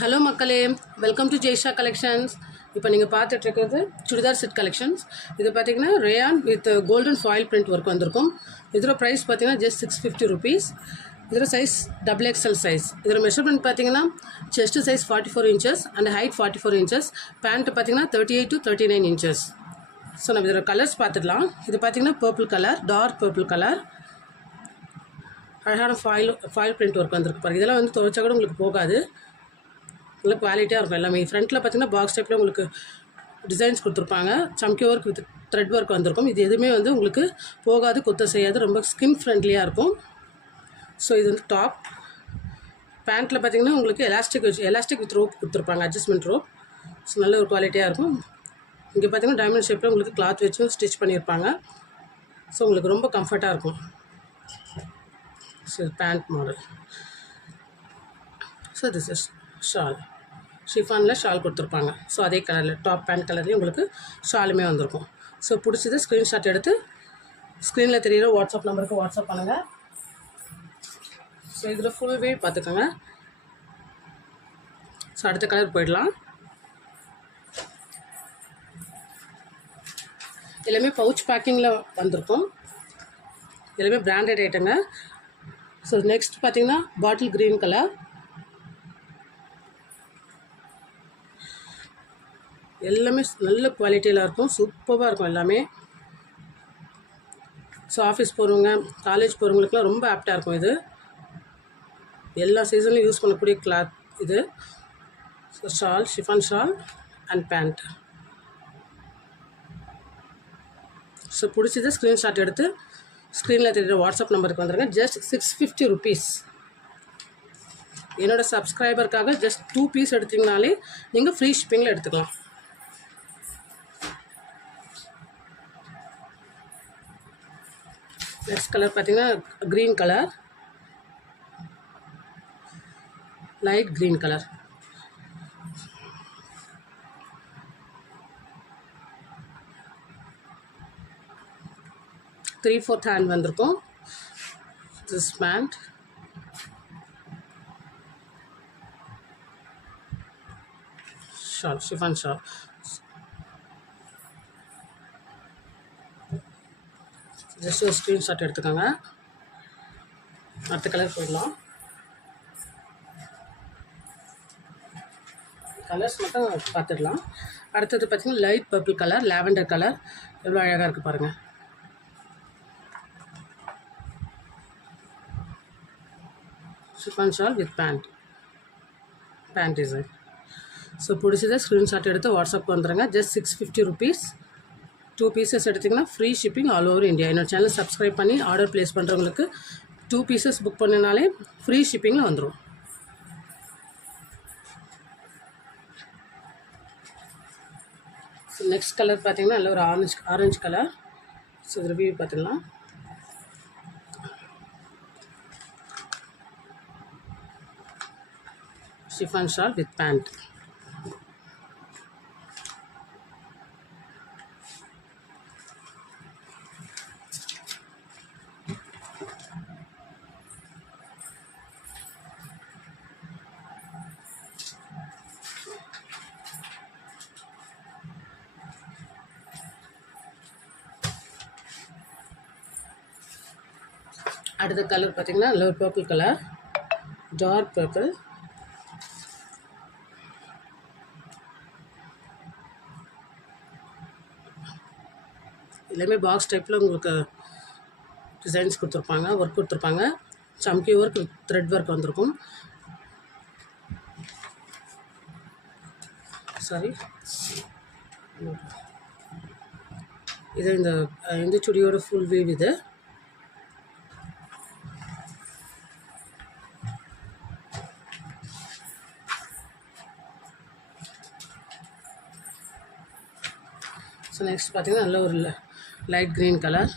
Hello மக்களே, welcome to Jay Shah collections. இப்போ நீங்கள் பார்த்துட்ருக்கிறது சுடிதார் செட் கலெக்ஷன்ஸ். இது பார்த்தீங்கன்னா rayon with golden foil print work வந்திருக்கும். இதோட ப்ரைஸ் பார்த்தீங்கன்னா ஜஸ்ட் 650 rupees. இதோட சைஸ் XXL சைஸ். இதோட மெஷர்மெண்ட் பார்த்தீங்கன்னா chest size 44 inches and height 44 inches. Pant பார்த்தீங்கன்னா 38 to 39 inches. ஸோ நம்ம இதோட கலர்ஸ் பார்த்துடலாம். இது பார்த்தீங்கன்னா purple colour, dark purple colour, அழகான ஃபாயில் பிரிண்ட் ஒர்க் வந்திருக்கு பாருங்கள். இதெல்லாம் வந்து துவைச்சா கூட உங்களுக்கு போகாது, நல்லா குவாலிட்டியாக இருக்கும் எல்லாமே. ஃப்ரண்ட்டில் பார்த்தீங்கன்னா பாக்ஸ் டைப்பில் உங்களுக்கு டிசைன்ஸ் கொடுத்துருப்பாங்க. சம்கி ஒர்க் வித் த்ரெட் ஒர்க் வந்திருக்கும். இது எதுவுமே வந்து உங்களுக்கு போகாது, குத்த செய்யாது, ரொம்ப ஸ்கின் ஃப்ரெண்ட்லியாக இருக்கும். ஸோ இது வந்து டாப். பேண்ட்டில் பார்த்தீங்கன்னா உங்களுக்கு எலாஸ்டிக் வித் ரோப் கொடுத்துருப்பாங்க, அட்ஜஸ்ட்மெண்ட் ரோப். ஸோ நல்ல ஒரு குவாலிட்டியாக இருக்கும். இங்கே பார்த்தீங்கன்னா டைமண்ட் ஷேப்பில் உங்களுக்கு கிளாத் வச்சும் ஸ்டிச் பண்ணியிருப்பாங்க. ஸோ உங்களுக்கு ரொம்ப கம்ஃபர்ட்டாக இருக்கும். So pant model. So this is shawl. ஷிஃபானில் ஷால் கொடுத்துருப்பாங்க. ஸோ அதே கலரில் டாப் பேண்ட் கலர்லேயும் உங்களுக்கு ஷாலுமே வந்திருக்கும். ஸோ பிடிச்சது ஸ்க்ரீன்ஷாட் எடுத்து ஸ்க்ரீனில் தெரிகிற வாட்ஸ்அப் நம்பருக்கு வாட்ஸ்அப் பண்ணுங்கள். ஸோ இதில் ஃபுல் வே பார்த்துக்கோங்க. ஸோ அடுத்த கலர் போயிடலாம். எல்லாமே பவுச் பேக்கிங்கில் வந்திருக்கும். எல்லாமே பிராண்டட் ஐட்டங்க. ஸோ நெக்ஸ்ட் பார்த்தீங்கன்னா பாட்டில் க்ரீன் கலர். எல்லாமே நல்ல குவாலிட்டியில் இருக்கும், சூப்பராக இருக்கும் எல்லாமே. ஸோ ஆஃபீஸ் போகிறவங்க, காலேஜ் போகிறவங்களுக்குலாம் ரொம்ப ஆப்டாக இருக்கும். இது எல்லா சீசன்லையும் யூஸ் பண்ணக்கூடிய கிளாத் இது. So shawl, chiffon shawl and pant. So பிடிச்சது ஸ்க்ரீன்ஷாட் எடுத்து ஸ்க்ரீனில் தெரிகிற வாட்ஸ்அப் நம்பருக்கு வந்துடுங்க. Just 650 rupees. என்னோடய சப்ஸ்கிரைபருக்காக ஜஸ்ட் 2 பீஸ் எடுத்திங்கனாலே நீங்கள் ஃப்ரீ ஷிப்பிங்கில் எடுத்துக்கலாம். நெக்ஸ்ட் கலர் பார்த்தீங்கன்னா green colour, light green colour. Three fourth hand வந்திருக்கும். This pant. Shawl, chiffon shawl. Just ஒரு ஸ்க்ரீன்ஷாட் எடுத்துக்கோங்க. அடுத்த கலர் போயிடலாம். கலர்ஸ் மட்டும் பார்த்துடலாம். அடுத்தது பார்த்தீங்கன்னா light purple colour, lavender colour. எவ்வளோ அழகாக இருக்குது பாருங்கள். Chiffon shawl with pant design. So பிடிச்சதை ஸ்க்ரீன்ஷாட் எடுத்து வாட்ஸ்அப் வந்துடுங்க. Just 650 rupees. 2 pieces எடுத்திங்கன்னா free shipping all over India. என்னோட சேனல் சப்ஸ்கிரைப் பண்ணி ஆர்டர் ப்ளேஸ் பண்ணுறவங்களுக்கு 2 pieces புக் பண்ணினாலே ஃப்ரீ ஷிப்பிங்கில் வந்துடும். ஸோ நெக்ஸ்ட் கலர் பார்த்தீங்கன்னா நல்ல ஒரு ஆரஞ்சு கலர். ஸோ இது ரிவ்யூ பார்த்துக்கலாம். Chiffon shawl with pant. அடுத்த கலர் பார்த்தீங்கன்னா நல்ல ஒரு பர்பிள் கலர், டார்க் பர்பிள். எல்லாமே பாக்ஸ் டைப்பில் உங்களுக்கு டிசைன்ஸ் கொடுத்துருப்பாங்க, ஒர்க் கொடுத்துருப்பாங்க. சம்கி ஒர்க் வித் த்ரெட் ஒர்க் வந்திருக்கும். சாரி, இது இந்த சுடியோட ஃபுல் வீவ் இது. ஸோ நெக்ஸ்ட் பார்த்தீங்கன்னா நல்ல ஒரு light green colour,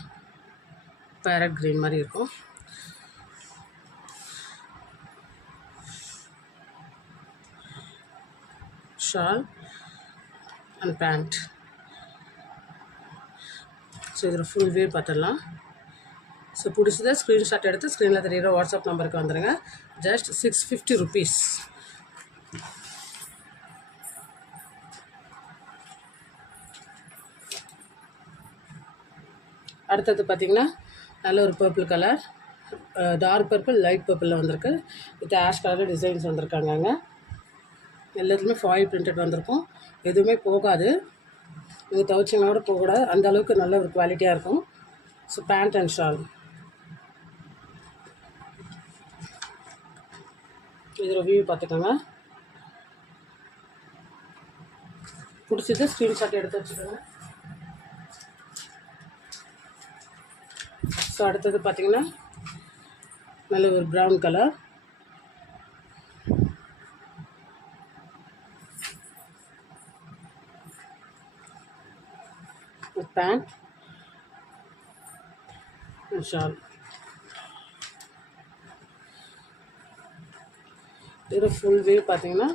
parrot green மாதிரி இருக்கும். Shawl and pant. ஸோ இதில் ஃபுல் வே பார்த்துடலாம். ஸோ பிடிச்சதை ஸ்க்ரீன்ஷாட் எடுத்து ஸ்க்ரீனில் தெரிகிற வாட்ஸ்அப் நம்பருக்கு வந்துடுங்க. Just 650 rupees. அடுத்தது பார்த்திங்கன்னா நல்ல ஒரு purple colour, dark purple light பர்பிளில் வந்திருக்கு. வித் ஆஷ் கலரில் டிசைன்ஸ் வந்திருக்காங்க. எல்லாத்துலேயுமே ஃபாயில் பிரிண்டட் வந்திருக்கும். எதுவுமே போகாது, நீங்கள் துவைச்சிங்கன்னா கூட போகக்கூடாது, அந்த அளவுக்கு நல்ல ஒரு குவாலிட்டியாக இருக்கும். ஸோ பேண்ட் அண்ட் ஷால் இதில் வியூ பார்த்துக்கோங்க. பிடிச்சது ஸ்க்ரீன்ஷாட் எடுத்து வச்சுக்கோங்க. ஸோ அடுத்தது பார்த்திங்கன்னா நல்ல ஒரு ப்ரௌன் கலர், பேண்ட் ஷால். இது ஃபுல் வியூ பார்த்தீங்கன்னா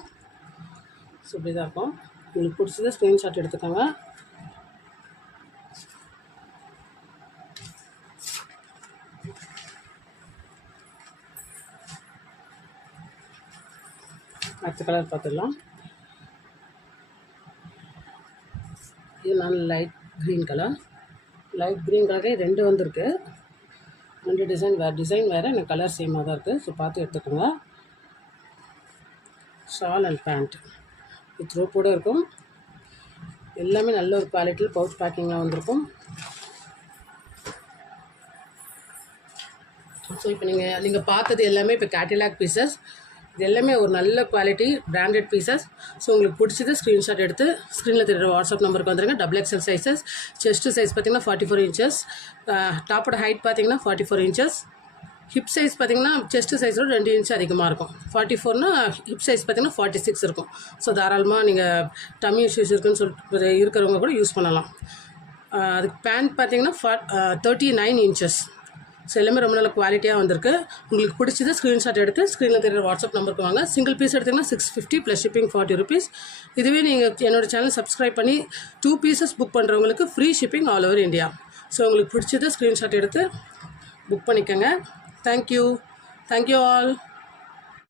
ஸோ இப்படி தான் இருக்கும். உங்களுக்கு பிடிச்சது ஸ்க்ரீன்ஷாட் எடுத்துக்கோங்க. அடுத்த கலர் பார்த்துடலாம். இது நல்ல light green colour. Light green கலரே 2 வந்திருக்கு. 2 டிசைன் வேறு, எனக்கு கலர் சேமாக தான் இருக்குது. ஸோ பார்த்து எடுத்துக்கோங்க. ஷால் அண்ட் பேண்ட் வித் ரோப்போடு இருக்கும். எல்லாமே நல்ல ஒரு குவாலிட்டியில் பவுச் பேக்கிங்கில் வந்திருக்கும். ஸோ இப்போ நீங்கள் பார்த்தது எல்லாமே இப்போ கேட்டலாக் பீசஸ். இது எல்லாமே ஒரு நல்ல குவாலிட்டி பிராண்டட் பீசஸ். ஸோ உங்களுக்கு பிடிச்சது ஸ்க்ரீன்ஷாட் எடுத்து ஸ்க்ரீனில் தெரியுற வாட்ஸ்அப் நம்பருக்கு வந்துடுங்க. XXL sizes. செஸ்ட்டு சைஸ் பார்த்திங்கன்னா 44 இன்ச்சஸ். டாப்போட ஹைட் பார்த்திங்கன்னா 44 இன்ச்சஸ். ஹிப் சைஸ் பார்த்திங்கன்னா செஸ்ட்டு சைஸோட 2 இன்ச் அதிகமாக இருக்கும். 44னா ஹிப் சைஸ் பார்த்திங்கன்னா 46 இருக்கும். ஸோ தாராளமாக நீங்கள் டம்மி இஷ்யூஸ் இருக்குன்னு சொல்லிட்டு இருக்கிறவங்க கூட யூஸ் பண்ணலாம். அதுக்கு பேண்ட் பார்த்திங்கன்னா 39 இன்ச்சஸ். ஸோ எல்லாமே ரொம்ப நல்ல குவாலிட்டியாக வந்திருக்கு. உங்களுக்கு பிடிச்சது ஸ்க்ரீன்ஷாட் எடுத்து ஸ்க்ரீனில் தெரியுற வாட்ஸ்அப் நம்பருக்கு வாங்க. சிங்கிள் பீஸ் எடுத்திங்கன்னா 650 ப்ளஸ் ஷிப்பிங் 40 rupees. இதுவே நீங்கள் என்னோடய சேனல் சப்ஸ்கிரைப் பண்ணி 2 pieces புக் பண்ணுறவங்களுக்கு free shipping all over India. So உங்களுக்கு பிடிச்சது ஸ்க்ரீன்ஷாட் எடுத்து புக் பண்ணிக்கோங்க. Thank you all.